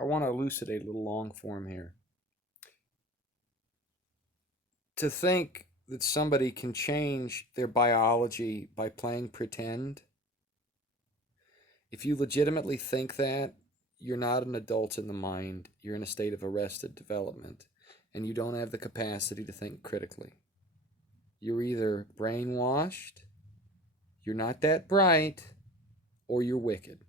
I want to elucidate a little long form here. To think that somebody can change their biology by playing pretend, if you legitimately think that, you're not an adult in the mind. You're in a state of arrested development, and you don't have the capacity to think critically. You're either brainwashed, you're not that bright, or you're wicked.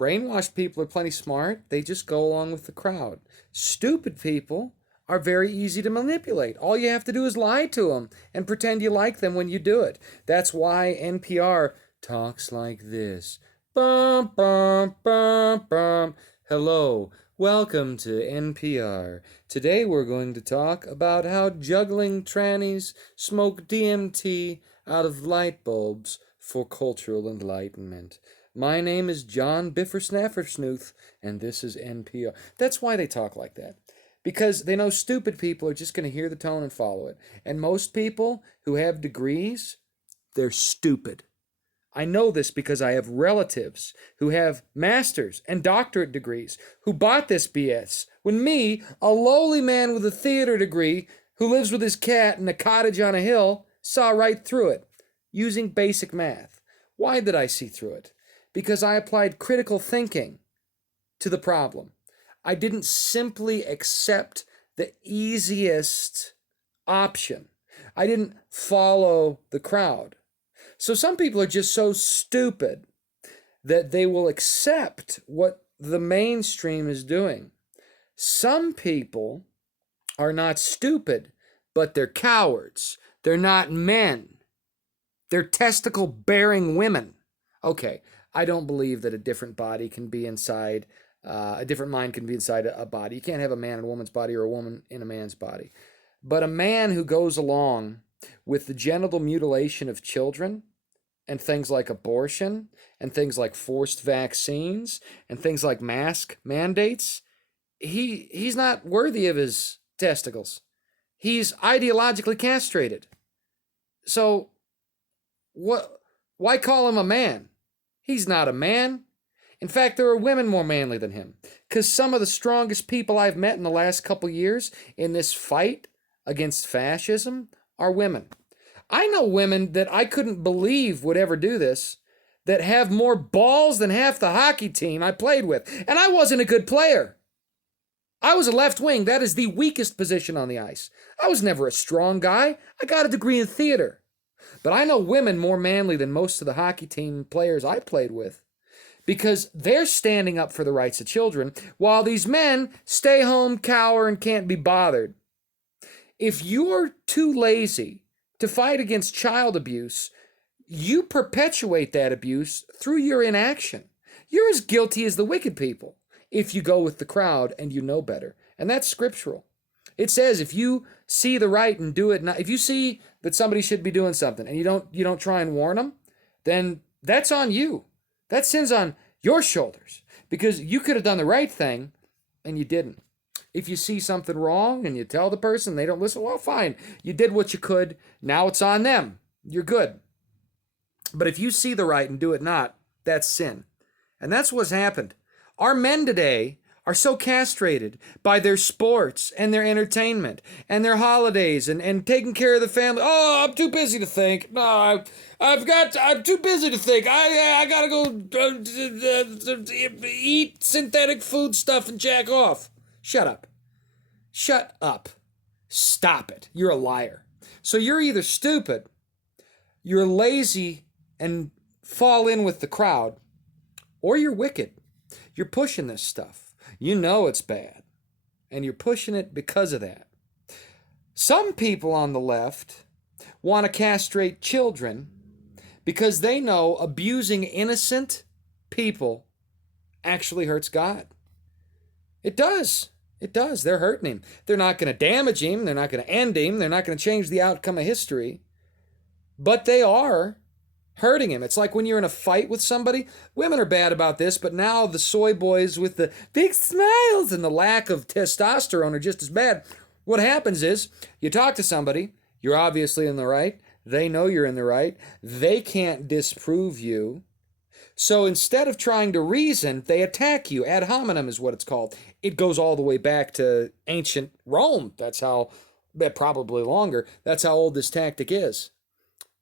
Brainwashed people are plenty smart. They just go along with the crowd. Stupid people are very easy to manipulate. All you have to do is lie to them and pretend you like them when you do it. That's why NPR talks like this. Bum, bum, bum, bum. Hello, welcome to NPR. Today we're going to talk about how juggling trannies smoke DMT out of light bulbs for cultural enlightenment. My name is John Biffersnaffersnooth, and this is NPR. That's why they talk like that. Because they know stupid people are just going to hear the tone and follow it. And most people who have degrees, they're stupid. I know this because I have relatives who have master's and doctorate degrees who bought this BS. When me, a lowly man with a theater degree who lives with his cat in a cottage on a hill, saw right through it using basic math. Why did I see through it? Because I applied critical thinking to the problem. I didn't simply accept the easiest option. I didn't follow the crowd. So some people are just so stupid that they will accept what the mainstream is doing. Some people are not stupid, but they're cowards. They're not men. They're testicle-bearing women. Okay, I don't believe that a different body can be inside, a different mind can be inside a body. You can't have a man in a woman's body or a woman in a man's body. But a man who goes along with the genital mutilation of children and things like abortion and things like forced vaccines and things like mask mandates, he's not worthy of his testicles. He's ideologically castrated. So why call him a man? He's not a man. In fact, there are women more manly than him. Because some of the strongest people I've met in the last couple years in this fight against fascism are women. I know women that I couldn't believe would ever do this, that have more balls than half the hockey team I played with. And I wasn't a good player. I was a left wing. That is the weakest position on the ice. I was never a strong guy. I got a degree in theater. But I know women more manly than most of the hockey team players I played with because they're standing up for the rights of children while these men stay home, cower, and can't be bothered. If you're too lazy to fight against child abuse, you perpetuate that abuse through your inaction. You're as guilty as the wicked people if you go with the crowd and you know better. And that's scriptural. It says if you see the right and do it not, if you see that somebody should be doing something and you don't try and warn them, then that's on you. That sin's on your shoulders because you could have done the right thing and you didn't. If you see something wrong and you tell the person, they don't listen, well, fine. You did what you could. Now it's on them. You're good. But if you see the right and do it not, that's sin. And that's what's happened. Our men today are so castrated by their sports and their entertainment and their holidays and taking care of the family. Oh, I'm too busy to think. No, I'm too busy to think. I gotta go eat synthetic food stuff and jack off. Shut up. Shut up. Stop it. You're a liar. So you're either stupid, you're lazy and fall in with the crowd, or you're wicked. You're pushing this stuff. You know it's bad, and you're pushing it because of that. Some people on the left want to castrate children because they know abusing innocent people actually hurts God. It does. It does. They're hurting him. They're not going to damage him. They're not going to end him. They're not going to change the outcome of history. But they are hurting him. It's like when you're in a fight with somebody. Women are bad about this, but now the soy boys with the big smiles and the lack of testosterone are just as bad. What happens is you talk to somebody, you're obviously in the right, they know you're in the right, they can't disprove you. So instead of trying to reason, they attack you. Ad hominem is what it's called. It goes all the way back to ancient Rome. That's how, probably longer, that's how old this tactic is.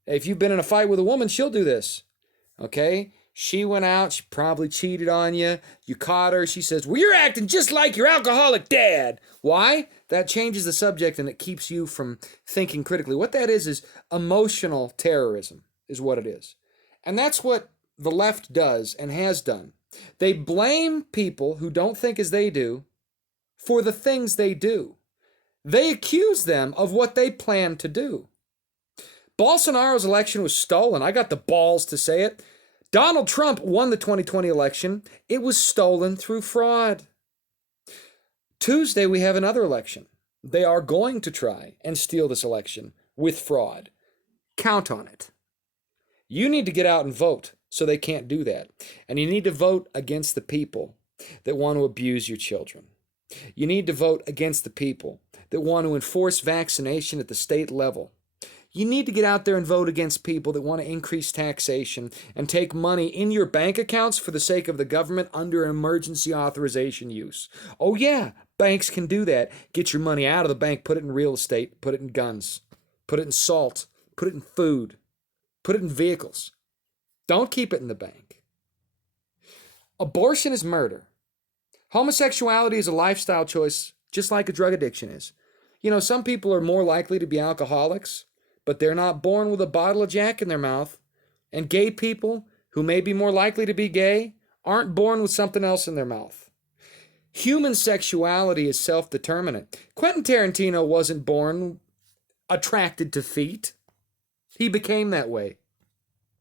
If you've been in a fight with a woman, she'll do this. Okay? She went out, she probably cheated on you. You caught her. She says, well, you're acting just like your alcoholic dad. Why? That changes the subject and it keeps you from thinking critically. What that is emotional terrorism, is what it is. And that's what the left does and has done. They blame people who don't think as they do for the things they do. They accuse them of what they plan to do. Bolsonaro's election was stolen. I got the balls to say it. Donald Trump won the 2020 election. It was stolen through fraud. Tuesday, we have another election. They are going to try and steal this election with fraud. Count on it. You need to get out and vote so they can't do that. And you need to vote against the people that want to abuse your children. You need to vote against the people that want to enforce vaccination at the state level. You need to get out there and vote against people that want to increase taxation and take money in your bank accounts for the sake of the government under emergency authorization use. Oh yeah, banks can do that. Get your money out of the bank, put it in real estate, put it in guns, put it in salt, put it in food, put it in vehicles. Don't keep it in the bank. Abortion is murder. Homosexuality is a lifestyle choice, just like a drug addiction is. You know, some people are more likely to be alcoholics, but they're not born with a bottle of Jack in their mouth. And gay people, who may be more likely to be gay, aren't born with something else in their mouth. Human sexuality is self-determinant. Quentin Tarantino wasn't born attracted to feet. He became that way.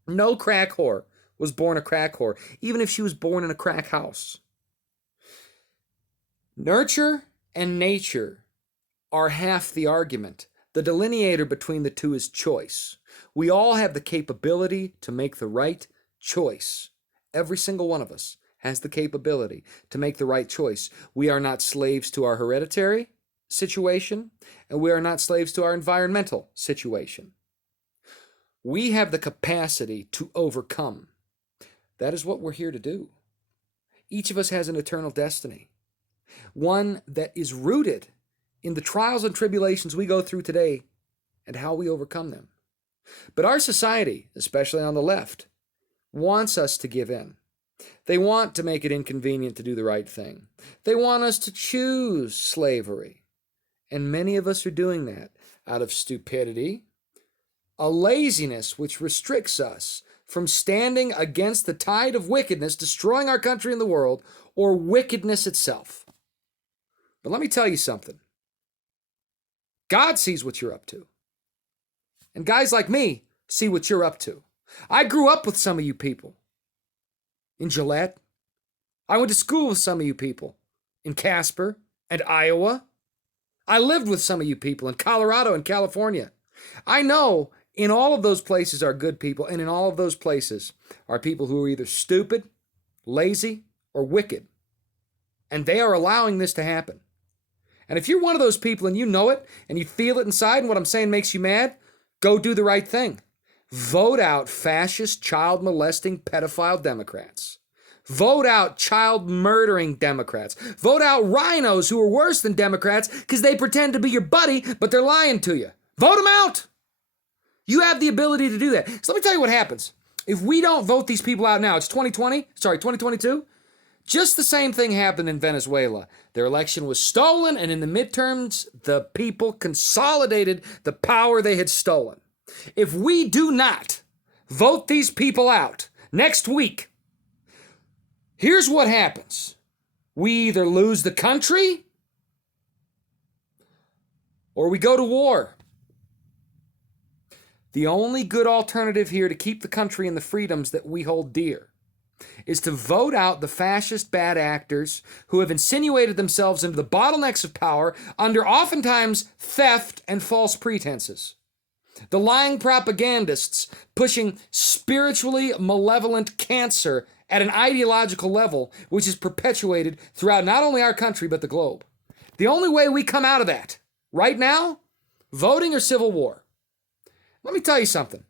No crack whore was born a crack whore, even if she was born in a crack house. Nurture and nature are half the argument. The delineator between the two is choice. We all have the capability to make the right choice. Every single one of us has the capability to make the right choice. We are not slaves to our hereditary situation, and we are not slaves to our environmental situation. We have the capacity to overcome. That is what we're here to do. Each of us has an eternal destiny, one that is rooted in the trials and tribulations we go through today and how we overcome them. But our society, especially on the left, wants us to give in. They want to make it inconvenient to do the right thing. They want us to choose slavery. And many of us are doing that out of stupidity, a laziness which restricts us from standing against the tide of wickedness destroying our country and the world, or wickedness itself. But let me tell you something. God sees what you're up to. And guys like me see what you're up to. I grew up with some of you people in Gillette. I went to school with some of you people in Casper and Iowa. I lived with some of you people in Colorado and California. I know in all of those places are good people, and in all of those places are people who are either stupid, lazy, or wicked. And they are allowing this to happen. And if you're one of those people and you know it and you feel it inside and what I'm saying makes you mad, go do the right thing. Vote out fascist, child molesting, pedophile Democrats. Vote out child murdering Democrats. Vote out RINOs who are worse than Democrats because they pretend to be your buddy, but they're lying to you. Vote them out. You have the ability to do that. So let me tell you what happens. If we don't vote these people out now, it's 2022. Just the same thing happened in Venezuela. Their election was stolen, and in the midterms, the people consolidated the power they had stolen. If we do not vote these people out next week, here's what happens. We either lose the country or we go to war. The only good alternative here to keep the country and the freedoms that we hold dear is to vote out the fascist bad actors who have insinuated themselves into the bottlenecks of power under oftentimes theft and false pretenses. The lying propagandists pushing spiritually malevolent cancer at an ideological level, which is perpetuated throughout not only our country, but the globe. The only way we come out of that, right now, voting or civil war. Let me tell you something.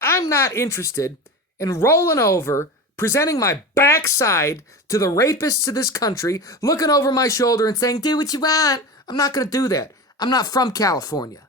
I'm not interested in rolling over, presenting my backside to the rapists of this country, looking over my shoulder and saying, do what you want. I'm not going to do that. I'm not from California.